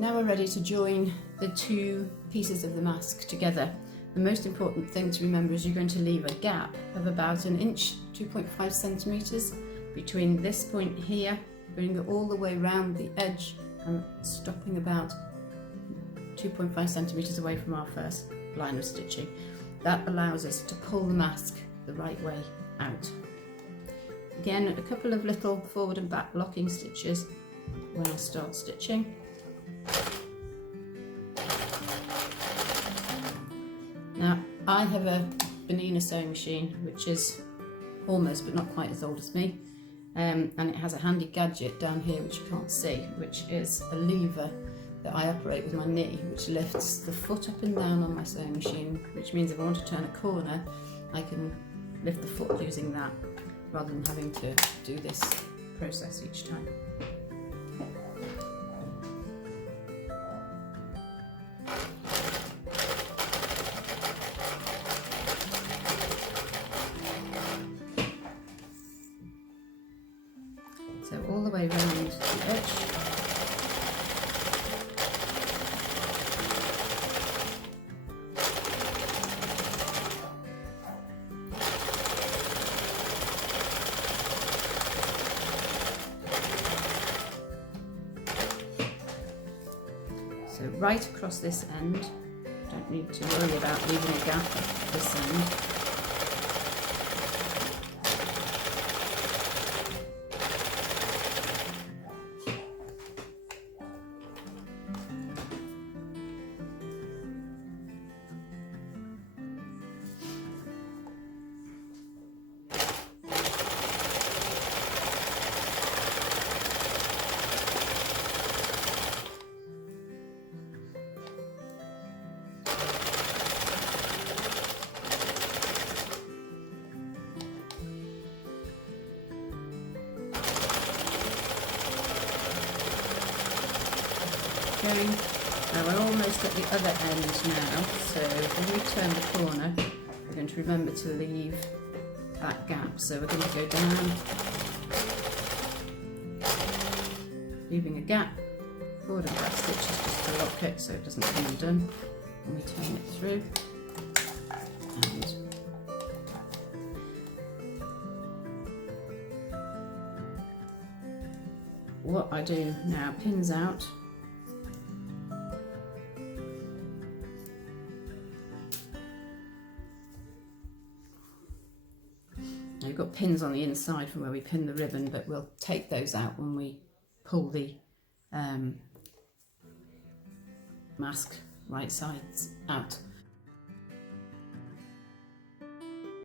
Now we're ready to join the two pieces of the mask together. The most important thing to remember is you're going to leave a gap of about an inch, 2.5 centimetres between this point here, bring it all the way around the edge and stopping about 2.5 centimetres away from our first line of stitching. That allows us to pull the mask the right way out. Again, a couple of little forward and back locking stitches when I start stitching. Now, I have a Bernina sewing machine which is almost but not quite as old as me, and it has a handy gadget down here which you can't see, which is a lever that I operate with my knee, which lifts the foot up and down on my sewing machine, which means if I want to turn a corner I can lift the foot using that rather than having to do this process each time. So all the way around the edge. So right across this end, don't need to worry about leaving a gap at this end. Okay, now we're almost at the other end now, so when we turn the corner we're going to remember to leave that gap. So we're going to go down, leaving a gap, forward and back stitches just to lock it so it doesn't come undone, and we turn it through. And what I do now, pins out. Now we've got pins on the inside from where we pin the ribbon, but we'll take those out when we pull the mask right sides out.